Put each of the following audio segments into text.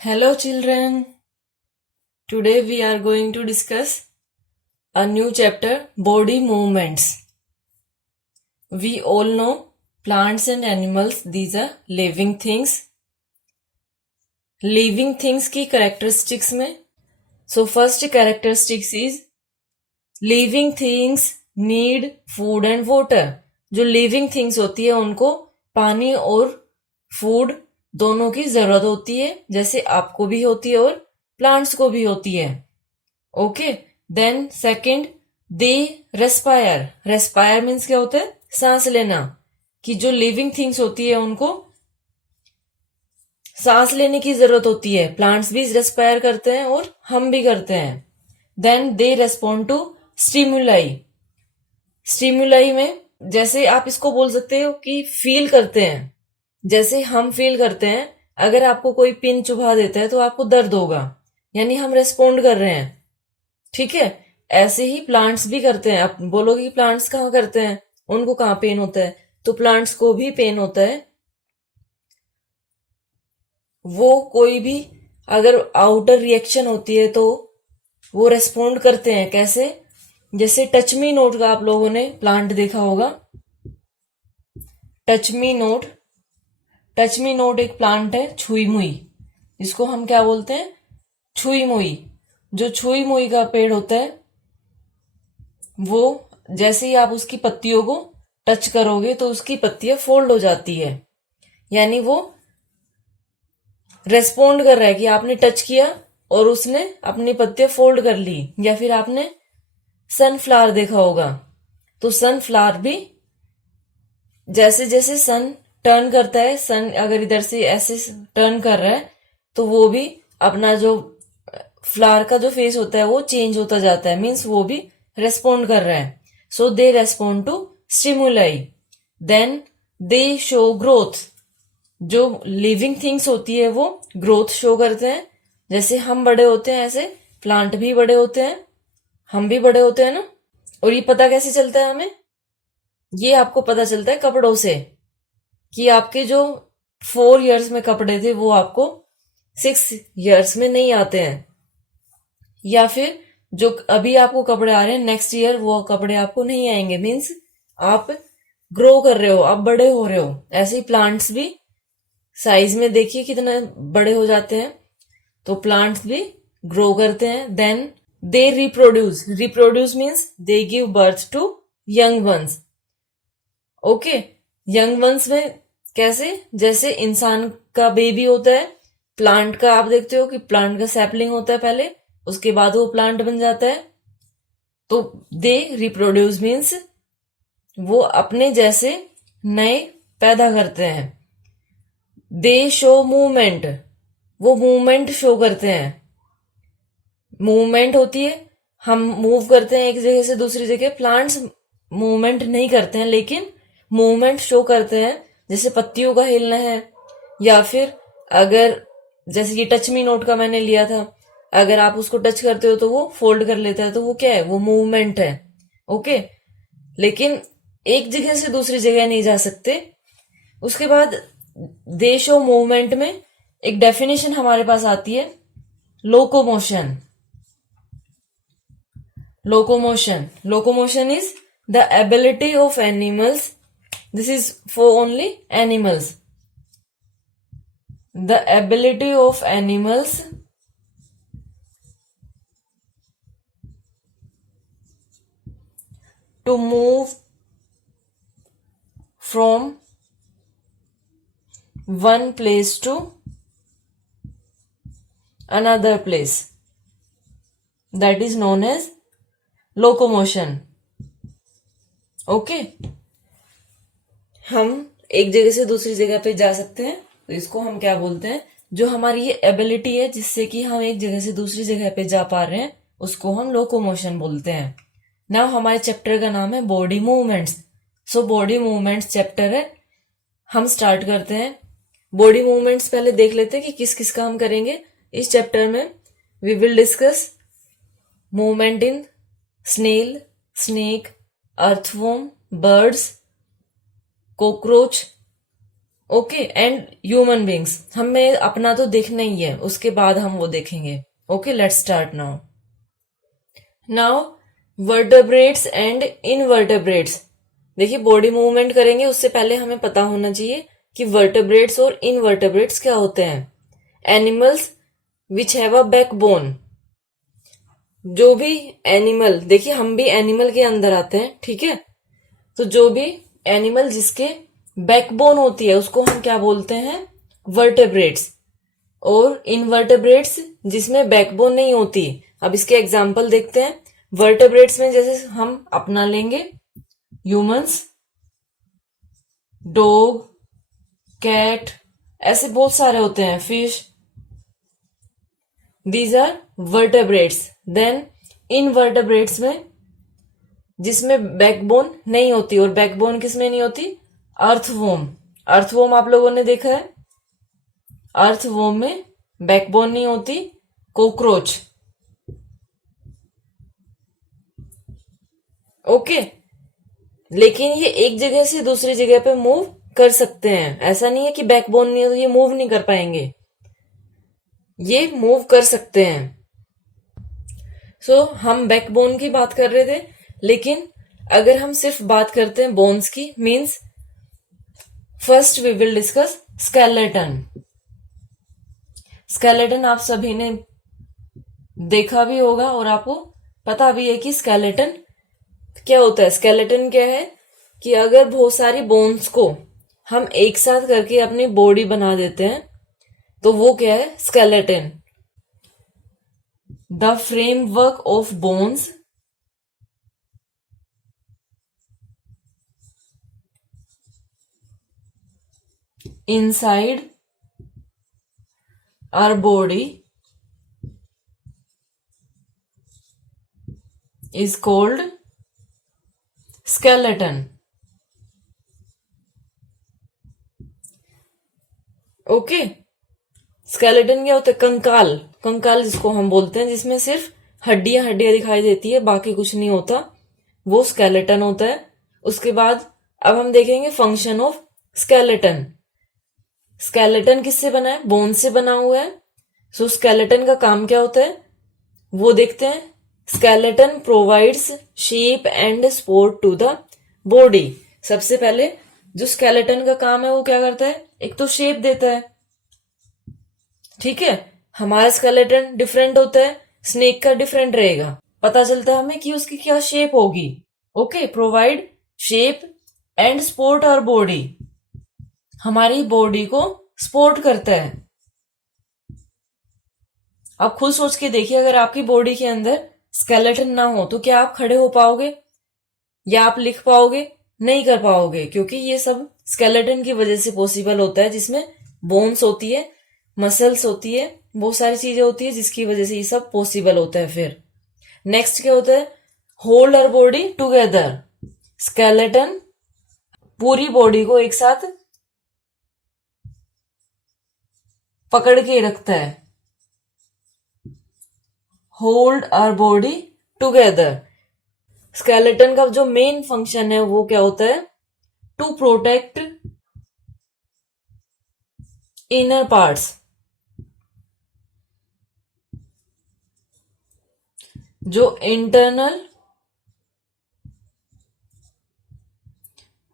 Hello, children. Today we are going to discuss a new chapter, body movements. We all know plants and animals, these are living things. Living things की characteristics में, so first characteristics is living things need food and water. जो living things होती है उनको पानी और food दोनों की जरूरत होती है, जैसे आपको भी होती है और प्लांट्स को भी होती है. ओके, देन सेकंड, दे रेस्पायर. रेस्पायर मीन्स क्या होता है? सांस लेना. कि जो लिविंग थिंग्स होती है उनको सांस लेने की जरूरत होती है. प्लांट्स भी रेस्पायर करते हैं और हम भी करते हैं. Then they respond to stimuli. Stimuli में जैसे आप इसको बोल सकते हो कि फील करते हैं. जैसे हम फील करते हैं, अगर आपको कोई पिन चुभा देता है तो आपको दर्द होगा, यानी हम रेस्पॉन्ड कर रहे हैं. ठीक है, ऐसे ही प्लांट्स भी करते हैं. आप बोलोगे कि प्लांट्स कहाँ करते हैं, उनको कहाँ पेन होता है? तो प्लांट्स को भी पेन होता है. वो कोई भी अगर आउटर रिएक्शन होती है तो वो रेस्पॉन्ड करते हैं. कैसे? जैसे टच मी नोट का आप लोगों ने प्लांट देखा होगा. Touch me note. Touch me note एक प्लांट है, छुई मुई. इसको हम क्या बोलते हैं? छुई मुई. जो छुई मुई का पेड़ होता है वो जैसे ही आप उसकी पत्तियों को टच करोगे तो उसकी पत्तियां फोल्ड हो जाती है, यानी वो रेस्पॉन्ड कर रहा है कि आपने टच किया और उसने अपनी पत्तियां फोल्ड कर ली. या फिर आपने सनफ्लावर देखा होगा, तो सनफ्लावर भी जैसे जैसे सन टर्न करता है, सन अगर इधर से ऐसे टर्न कर रहा है तो वो भी अपना जो फ्लावर का जो फेस होता है वो चेंज होता जाता है. मीन्स वो भी रेस्पॉन्ड कर रहा है. So they respond to stimuli. Then they show growth. जो लिविंग थिंग्स होती है वो ग्रोथ शो करते हैं. जैसे हम बड़े होते हैं ऐसे प्लांट भी बड़े होते हैं, हम भी बड़े होते हैं ना. और ये पता कैसे चलता है हमें? ये आपको पता चलता है कपड़ों से, कि आपके जो 4 इयर्स में कपड़े थे वो आपको 6 इयर्स में नहीं आते हैं. या फिर जो अभी आपको कपड़े आ रहे हैं नेक्स्ट ईयर वो कपड़े आपको नहीं आएंगे. मीन्स आप ग्रो कर रहे हो, आप बड़े हो रहे हो. ऐसे ही प्लांट्स भी साइज में देखिए कितना बड़े हो जाते हैं. तो प्लांट्स भी ग्रो करते हैं. Then they reproduce. Reproduce means they give birth to young ones. Okay, young ones में कैसे? जैसे इंसान का बेबी होता है, प्लांट का आप देखते हो कि प्लांट का सैपलिंग होता है पहले, उसके बाद वो प्लांट बन जाता है. तो दे रिप्रोड्यूस मीन्स वो अपने जैसे नए पैदा करते हैं. दे शो मूवमेंट. वो मूवमेंट शो करते हैं. मूवमेंट होती है, हम मूव करते हैं एक जगह से दूसरी जगह. प्लांट्स मूवमेंट नहीं करते हैं लेकिन मूवमेंट शो करते हैं. जैसे पत्तियों का हिलना है, या फिर अगर जैसे ये टच मी नोट का मैंने लिया था, अगर आप उसको टच करते हो तो वो फोल्ड कर लेता है, तो वो क्या है? वो मूवमेंट है. ओके, लेकिन एक जगह से दूसरी जगह नहीं जा सकते. उसके बाद देश और मूवमेंट में एक डेफिनेशन हमारे पास आती है, locomotion. Locomotion. Locomotion is the ability of animals. This is for only animals. The ability of animals to move from one place to another place. That is known as locomotion. Okay? हम एक जगह से दूसरी जगह पे जा सकते हैं, तो इसको हम क्या बोलते हैं? जो हमारी ये एबिलिटी है जिससे कि हम एक जगह से दूसरी जगह पे जा पा रहे हैं, उसको हम लोकोमोशन बोलते हैं. नाउ हमारे चैप्टर का नाम है body movements. So body movements chapter है. हम स्टार्ट करते हैं. बॉडी मूवमेंट्स पहले देख लेते हैं कि किस किस का हम करेंगे इस चैप्टर में. We will discuss movement in snail, snake, earthworm, birds, cockroach, okay, and human beings हमें अपना तो देखना ही है, उसके बाद हम वो देखेंगे। Okay, let's start now. Now vertebrates and invertebrates. देखिए, बॉडी मूवमेंट करेंगे उससे पहले हमें पता होना चाहिए कि वर्टेब्रेट्स और इनवर्टेब्रेट्स क्या होते हैं। Animals which have a backbone. जो भी एनिमल, देखिए हम भी एनिमल के अंदर आते हैं, ठीक है। तो जो भी एनिमल जिसके बैकबोन होती है उसको हम क्या बोलते हैं, वर्टेब्रेट्स। और इनवर्टेब्रेट्स जिसमें बैकबोन नहीं होती। अब इसके एग्जाम्पल देखते हैं। वर्टेब्रेट्स में जैसे हम अपना लेंगे, ह्यूमंस, डॉग, कैट, ऐसे बहुत सारे होते हैं, fish, these are vertebrates. Then invertebrates में जिसमें बैकबोन नहीं होती, और बैकबोन किसमें नहीं होती, अर्थवॉर्म। अर्थवॉर्म आप लोगों ने देखा है, अर्थवॉर्म में बैकबोन नहीं होती। Cockroach, okay. लेकिन ये एक जगह से दूसरी जगह पे मूव कर सकते हैं, ऐसा नहीं है कि बैकबोन नहीं है तो ये मूव नहीं कर पाएंगे, ये मूव कर सकते हैं। सो हम बैकबोन की बात कर रहे थे, लेकिन अगर हम सिर्फ बात करते हैं बोन्स की, means first we will discuss skeleton. Skeleton आप सभी ने देखा भी होगा और आपको पता भी है कि स्केलेटन क्या होता है। स्केलेटन क्या है कि अगर बहुत सारी बोन्स को हम एक साथ करके अपनी बॉडी बना देते हैं तो वो क्या है, skeleton. The framework of bones inside our body is called skeleton. Okay, skeleton क्या होता है, कंकाल। कंकाल जिसको हम बोलते हैं, जिसमें सिर्फ हड्डियां हड्डियां दिखाई देती है, बाकी कुछ नहीं होता, वो स्केलेटन होता है। उसके बाद अब हम देखेंगे फंक्शन ऑफ स्केलेटन। स्केलेटन किससे बना है, बोन से बना हुआ है। सो स्केलेटन का काम क्या होता है वो देखते हैं। Skeleton provides shape and support to the body. सबसे पहले जो स्केलेटन का काम है वो क्या करता है, एक तो शेप देता है, ठीक है। हमारा स्केलेटन डिफरेंट होता है, स्नेक का डिफरेंट रहेगा, पता चलता है हमें कि उसकी क्या शेप होगी। Okay, provide shape and support our body, हमारी बॉडी को सपोर्ट करता है। आप खुद सोच के देखिए, अगर आपकी बॉडी के अंदर स्केलेटन ना हो तो क्या आप खड़े हो पाओगे या आप लिख पाओगे, नहीं कर पाओगे, क्योंकि ये सब स्केलेटन की वजह से पॉसिबल होता है, जिसमें बोन्स होती है, मसल्स होती है, बहुत सारी चीजें होती है जिसकी वजह से ये सब पॉसिबल होता है। फिर नेक्स्ट क्या होता है, hold our body together. Skeleton पूरी बॉडी को एक साथ पकड़ के रखता है। Hold our body together. Skeleton का जो मेन फंक्शन है वो क्या होता है, टू प्रोटेक्ट इनर पार्ट्स। जो इंटरनल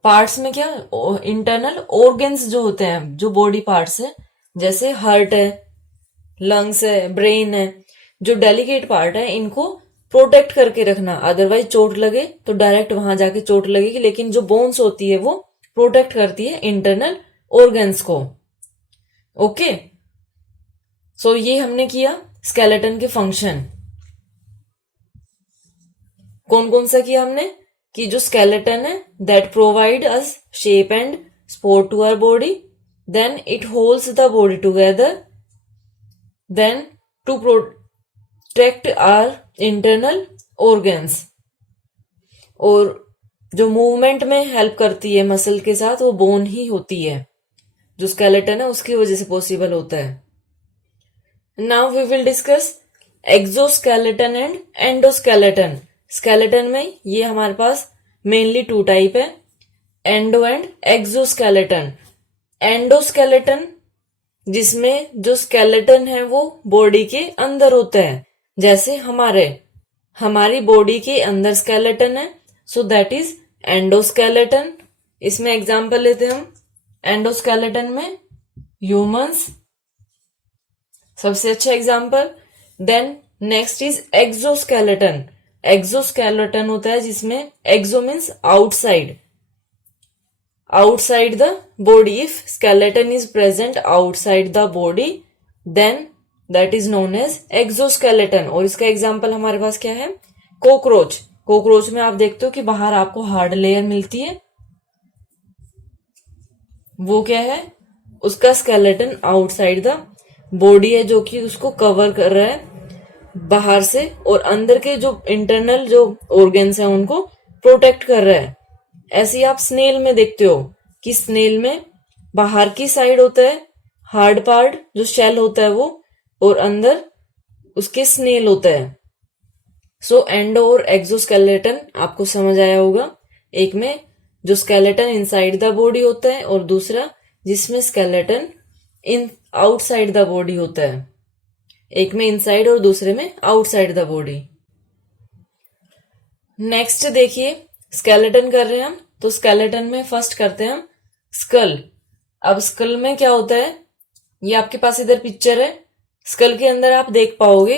पार्ट्स में क्या, इंटरनल ऑर्गन्स जो होते हैं, जो बॉडी पार्ट्स है, जैसे हार्ट है, लंग्स है, ब्रेन है, जो डेलिकेट पार्ट है, इनको प्रोटेक्ट करके रखना। अदरवाइज चोट लगे तो डायरेक्ट वहां जाके चोट लगेगी, लेकिन जो बोन्स होती है वो प्रोटेक्ट करती है इंटरनल ऑर्गन्स को। ओके, सो ये हमने किया स्केलेटन के फंक्शन। कौन कौन सा किया हमने, कि जो स्केलेटन है that provide us shape and support to our body, then it holds the body together, then to protect our internal organs, और जो मूवमेंट में हेल्प करती है मसल के साथ वो बोन ही होती है, जो स्केलेटन है उसकी वजह से पॉसिबल होता है। Now we will discuss exoskeleton and endoskeleton. Skeleton में ये हमारे पास मेनली टू टाइप है, एंडो एंड एक्सोस्केलेटन। एंडोस्केलेटन, जिसमें जो स्केलेटन है वो बॉडी के अंदर होता है, जैसे हमारी बॉडी के अंदर स्केलेटन है, सो दैट इज एंडोस्केलेटन। इसमें एग्जांपल लेते हैं हम। एंडोस्केलेटन में ह्यूमंस सबसे अच्छा example. Then next is exoskeleton. Exoskeleton होता है जिसमें exo means outside, outside the body. If skeleton is present outside the body, then that is known as exoskeleton. और इसका एग्जाम्पल हमारे पास क्या है? कोकरोच। कोकरोच में आप देखते हो कि बाहर आपको हार्ड लेयर मिलती है, वो क्या है? उसका स्केलेटन आउटसाइड द बॉडी है, जो कि उसको कवर कर रहा है बाहर से, और अंदर के जो इंटरनल जो ऑर्गन्स हैं उनको प्रोटेक्ट कर रहा है। ऐसे ही आप स्नेल में देखते हो कि स्नेल में बाहर की साइड होता है हार्ड पार्ट, जो शेल होता है वो, और अंदर उसके स्नेल होता है। सो एंडो और एक्सोस्केलेटन आपको समझ आया होगा। एक में जो स्केलेटन इनसाइड द बॉडी होता है, और दूसरा जिसमें skeleton in outside the body होता है। एक में इनसाइड और दूसरे में आउटसाइड द बॉडी। नेक्स्ट देखिए, स्केलेटन कर रहे हैं हम, तो स्केलेटन में फर्स्ट करते हैं हम स्कल। अब स्कल में क्या होता है, ये आपके पास इधर पिक्चर है। स्कल के अंदर आप देख पाओगे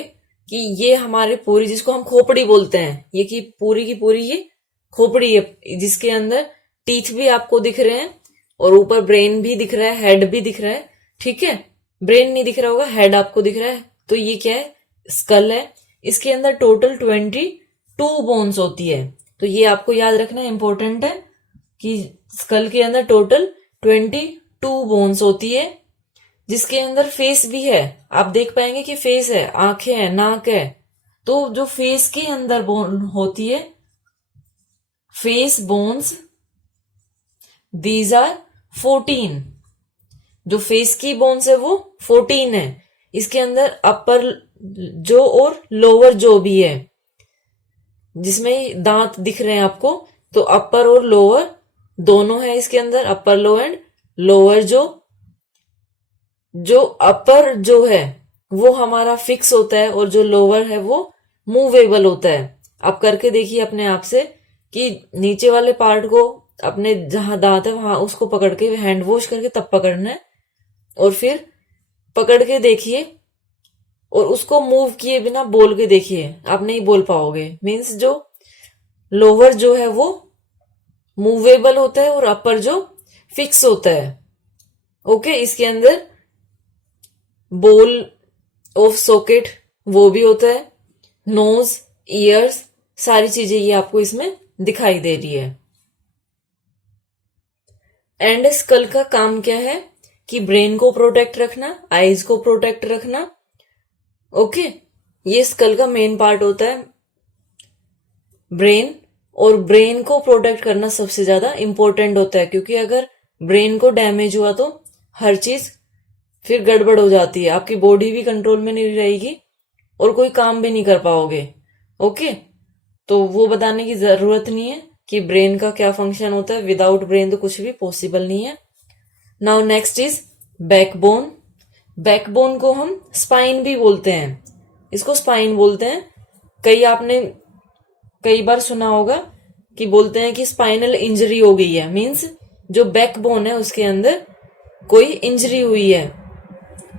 कि ये हमारी पूरी, जिसको हम खोपड़ी बोलते हैं, ये की पूरी ये खोपड़ी है, जिसके अंदर टीथ भी आपको दिख रहे हैं और ऊपर ब्रेन भी दिख रहा है, हेड भी दिख रहा है। ठीक है, ब्रेन नहीं दिख रहा होगा, हेड आपको दिख रहा है, तो ये क्या है? स्कल है। इसके अंदर टोटल 22 बोन्स होती है, तो ये आपको याद रखना इंपॉर्टेंट है कि स्कल के अंदर टोटल 22 बोन्स होती है, जिसके अंदर फेस भी है। आप देख पाएंगे कि फेस है, आंखें हैं, नाक है। तो जो फेस के अंदर बोन होती है, फेस बोन्स, दीज आर 14। जो फेस की बोन्स है वो 14 है। इसके अंदर अपर जो और लोअर जो भी है, जिसमें दांत दिख रहे हैं आपको, तो अपर और लोअर दोनों है इसके अंदर, अपर लो एंड लोअर जो अपर जो है वो हमारा फिक्स होता है, और जो लोअर है वो मूवेबल होता है। आप करके देखिए अपने आप से कि नीचे वाले पार्ट को अपने जहां दांत है वहां उसको पकड़ के हैंड वॉश करके तब पकड़ना है, और फिर पकड़ के देखिए और उसको मूव किए बिना बोल के देखिए, आप नहीं बोल पाओगे। मीन्स जो लोअर जो है वो मूवेबल होता है और अपर जो फिक्स होता है। ओके, इसके अंदर बोल ऑफ सॉकेट वो भी होता है, नोज, ईयर्स, सारी चीजें ये आपको इसमें दिखाई दे रही है। एंड स्कल का काम क्या है कि ब्रेन को प्रोटेक्ट रखना, आईज को प्रोटेक्ट रखना। ओके, ये स्कल का मेन पार्ट होता है ब्रेन, और ब्रेन को प्रोटेक्ट करना सबसे ज्यादा इंपॉर्टेंट होता है, क्योंकि अगर ब्रेन को डैमेज हुआ तो हर चीज फिर गड़बड़ हो जाती है, आपकी बॉडी भी कंट्रोल में नहीं रहेगी और कोई काम भी नहीं कर पाओगे। ओके, तो वो बताने की जरूरत नहीं है कि ब्रेन का क्या फंक्शन होता है। विदाउट ब्रेन तो कुछ भी पॉसिबल नहीं है। Now next is backbone. Backbone को हम स्पाइन भी बोलते हैं, इसको स्पाइन बोलते हैं। आपने कई बार सुना होगा कि बोलते हैं कि स्पाइनल इंजरी हो गई है, मींस जो बैकबोन है उसके अंदर कोई इंजरी हुई है।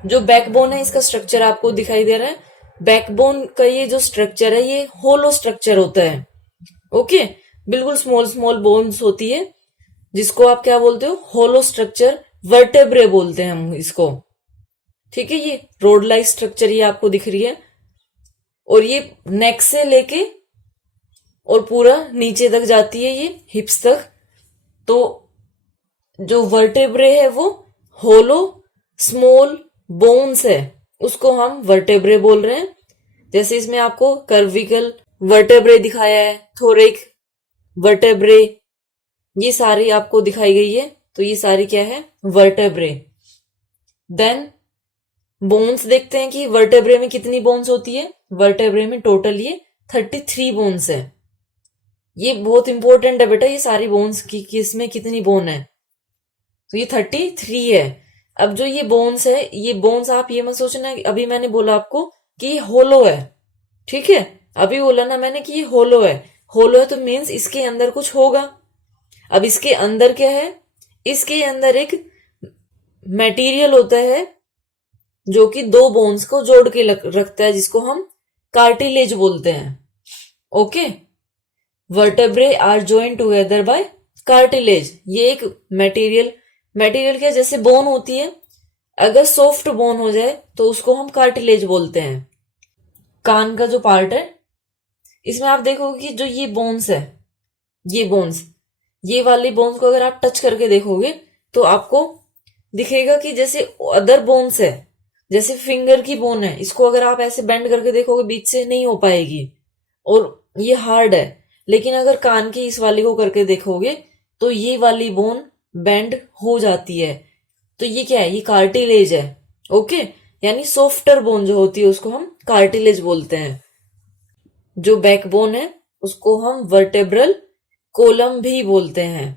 जो बैकबोन है इसका स्ट्रक्चर आपको दिखाई दे रहा है। बैकबोन का ये जो स्ट्रक्चर है ये होलो स्ट्रक्चर होता है। ओके, बिल्कुल स्मॉल स्मॉल बोन्स होती है, जिसको आप क्या बोलते हो? होलो स्ट्रक्चर, वर्टेब्रे बोलते हैं हम इसको। ठीक है, ये रोड लाइक स्ट्रक्चर ये आपको दिख रही है, और ये नेक से लेके और पूरा नीचे तक जाती है, ये हिप्स तक। तो जो वर्टेब्रे है वो होलो स्मॉल बोन्स है, उसको हम वर्टेब्रे बोल रहे हैं। जैसे इसमें आपको कर्विकल वर्टेब्रे दिखाया है, थोरेक वर्टेब्रे, ये सारी आपको दिखाई गई है। तो ये सारी क्या है? वर्टेब्रे। देन बोन्स देखते हैं कि वर्टेब्रे में कितनी बोन्स होती है। वर्टेब्रे में टोटल ये 33 बोन्स है। ये बहुत इंपॉर्टेंट है बेटा, ये सारी बोन्स की किस में कितनी बोन है, तो ये 33 है। अब जो ये बोन्स है, ये बोन्स आप ये मत सोचना, अभी मैंने बोला आपको कि ये होलो है, ठीक है, अभी बोला ना मैंने कि ये होलो है। होलो है तो मीन्स इसके अंदर कुछ होगा। अब इसके अंदर क्या है, इसके अंदर एक मटेरियल होता है जो कि दो बोन्स को जोड़ के रखता है, जिसको हम कार्टिलेज बोलते हैं। Okay, vertebrae are joined together by cartilage. ये एक मटेरियल क्या, जैसे बोन होती है, अगर सॉफ्ट बोन हो जाए तो उसको हम कार्टिलेज बोलते हैं। कान का जो पार्ट है, इसमें आप देखोगे कि जो ये बोन्स है, ये बोन्स, ये वाली बोन्स को अगर आप टच करके देखोगे तो आपको दिखेगा कि जैसे अदर बोन्स है, जैसे फिंगर की बोन है, इसको अगर आप ऐसे बेंड करके देखोगे बीच से नहीं हो पाएगी और ये हार्ड है। लेकिन अगर कान की इस वाली को करके देखोगे तो ये वाली बोन बेंड हो जाती है। तो ये क्या है, ये कार्टिलेज है। ओके, यानी सॉफ्टर बोन जो होती है उसको हम कार्टिलेज बोलते हैं। जो बैकबोन है उसको हम वर्टेब्रल कोलम भी बोलते हैं।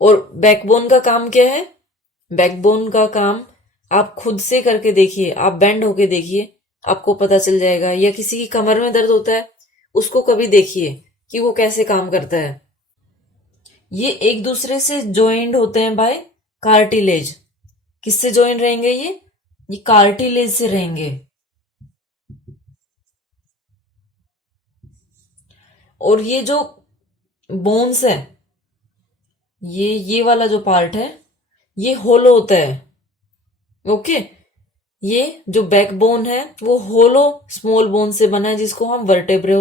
और बैकबोन का काम क्या है, बैकबोन का काम आप खुद से करके देखिए, आप बेंड होके देखिए, आपको पता चल जाएगा। या किसी की कमर में दर्द होता है, उसको कभी देखिए कि वो कैसे काम करता है। ये एक दूसरे से ज्वाइंट होते हैं बाय कार्टिलेज। किससे ज्वाइन रहेंगे ये कार्टिलेज से रहेंगे। और ये जो बोन्स है, ये वाला जो पार्ट है ये होलो होता है। ओके, ये जो बैकबोन है वो होलो स्मॉल बोन से बना है, जिसको हम वर्टेब्रे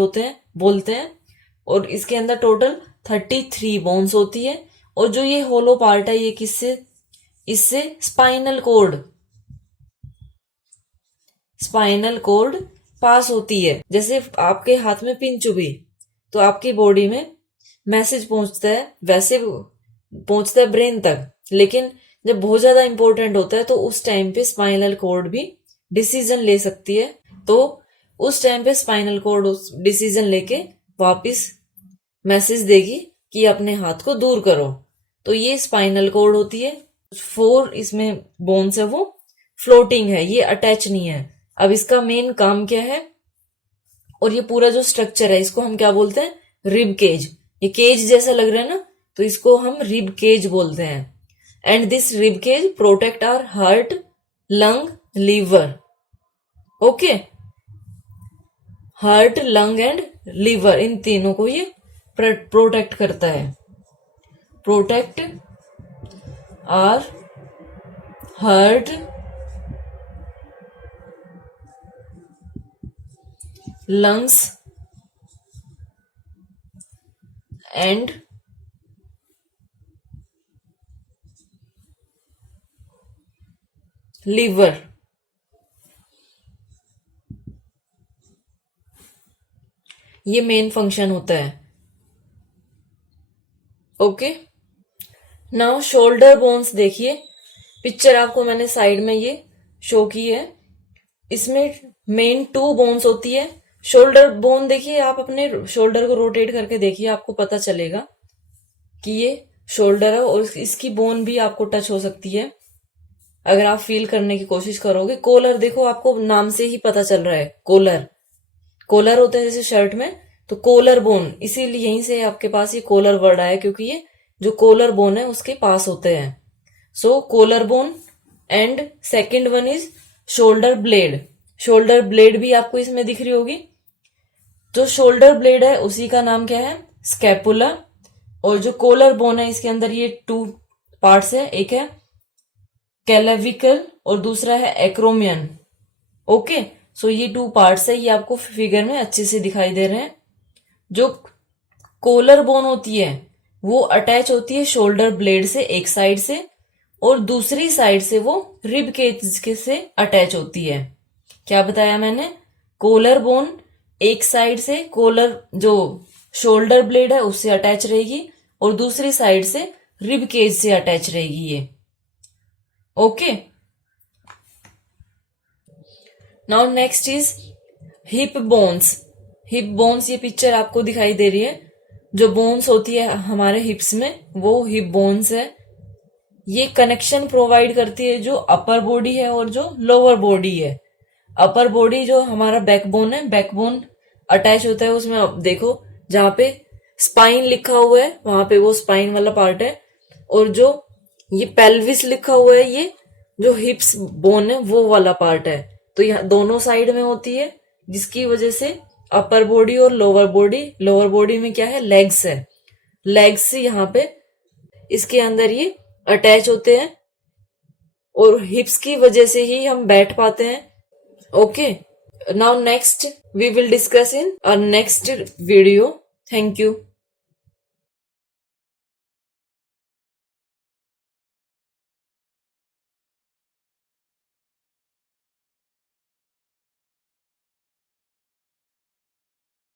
बोलते हैं। और इसके अंदर टोटल 33 बोन्स होती है। और जो ये होलो पार्ट है ये किससे, इससे स्पाइनल कोर्ड पास होती है। जैसे आपके हाथ में पिन चुभी तो आपकी बॉडी में मैसेज पहुंचता है, वैसे पहुंचता है ब्रेन तक। लेकिन जब बहुत ज्यादा इंपॉर्टेंट होता है तो उस टाइम पे स्पाइनल कोर्ड भी डिसीजन ले सकती है। तो उस टाइम पे स्पाइनल कोर्ड डिसीजन लेके वापस मैसेज देगी कि अपने हाथ को दूर करो। तो ये स्पाइनल कोर्ड होती है। 4 इसमें बोन्स है वो फ्लोटिंग है, ये अटैच नहीं है। अब इसका मेन काम क्या है, और ये पूरा जो स्ट्रक्चर है इसको हम क्या बोलते हैं, रिब केज। ये केज जैसा लग रहा है ना, तो इसको हम रिब केज बोलते हैं। And this rib cage protect our heart, lung, liver. Okay, heart, lung and liver, इन तीनों को ये प्रोटेक्ट करता है। Protect our heart, lungs and liver। ये मेन फंक्शन होता है। ओके, नाउ शोल्डर बोन्स देखिए। पिक्चर आपको मैंने साइड में ये शो की है। इसमें मेन 2 बोन्स होती है। शोल्डर बोन देखिए, आप अपने शोल्डर को रोटेट करके देखिए, आपको पता चलेगा कि ये शोल्डर है। और इसकी बोन भी आपको टच हो सकती है अगर आप फील करने की कोशिश करोगे। कॉलर देखो, आपको नाम से ही पता चल रहा है, कॉलर होता है जैसे शर्ट में, तो कॉलर बोन, इसीलिए यहीं से आपके पास ये कॉलर वर्ड आया, क्योंकि ये जो कॉलर बोन है उसके पास होते हैं। So collar bone. And second one is shoulder blade. Shoulder blade भी आपको इसमें दिख रही होगी। जो शोल्डर ब्लेड है उसी का नाम क्या है, स्कैपुला। और जो कॉलर बोन है इसके अंदर ये 2 पार्ट्स है, एक है कैलेविकल और दूसरा है एक्रोमियन। ओके, सो ये 2 पार्ट्स है, ये आपको फिगर में अच्छे से दिखाई दे रहे हैं। जो कॉलर बोन होती है वो अटैच होती है शोल्डर ब्लेड से एक साइड से, और दूसरी साइड से वो रिब केज के से अटैच होती है। क्या बताया मैंने, कॉलर बोन एक साइड से कॉलर जो शोल्डर ब्लेड है उससे अटैच रहेगी, और दूसरी साइड से रिब केज से अटैच रहेगी ये। Okay, now next is hip bones. Hip bones, ये पिक्चर आपको दिखाई दे रही है। जो बोन्स होती है हमारे हिप्स में वो हिप बोन्स है। ये कनेक्शन प्रोवाइड करती है जो अपर बॉडी है और जो लोअर बॉडी है। अपर बॉडी जो हमारा बैकबोन है, बैकबोन अटैच होता है उसमें, अब देखो जहां पे स्पाइन लिखा हुआ है वहां पे वो स्पाइन वाला पार्ट है, और जो ये पेल्विस लिखा हुआ है ये जो हिप्स बोन है वो वाला पार्ट है। तो यहाँ दोनों साइड में होती है, जिसकी वजह से अपर बॉडी और लोअर बॉडी में क्या है, लेग्स है, लेग्स यहाँ पे इसके अंदर ये अटैच होते हैं, और हिप्स की वजह से ही हम बैठ पाते हैं। Okay, now next we will discuss in our next video. Thank you.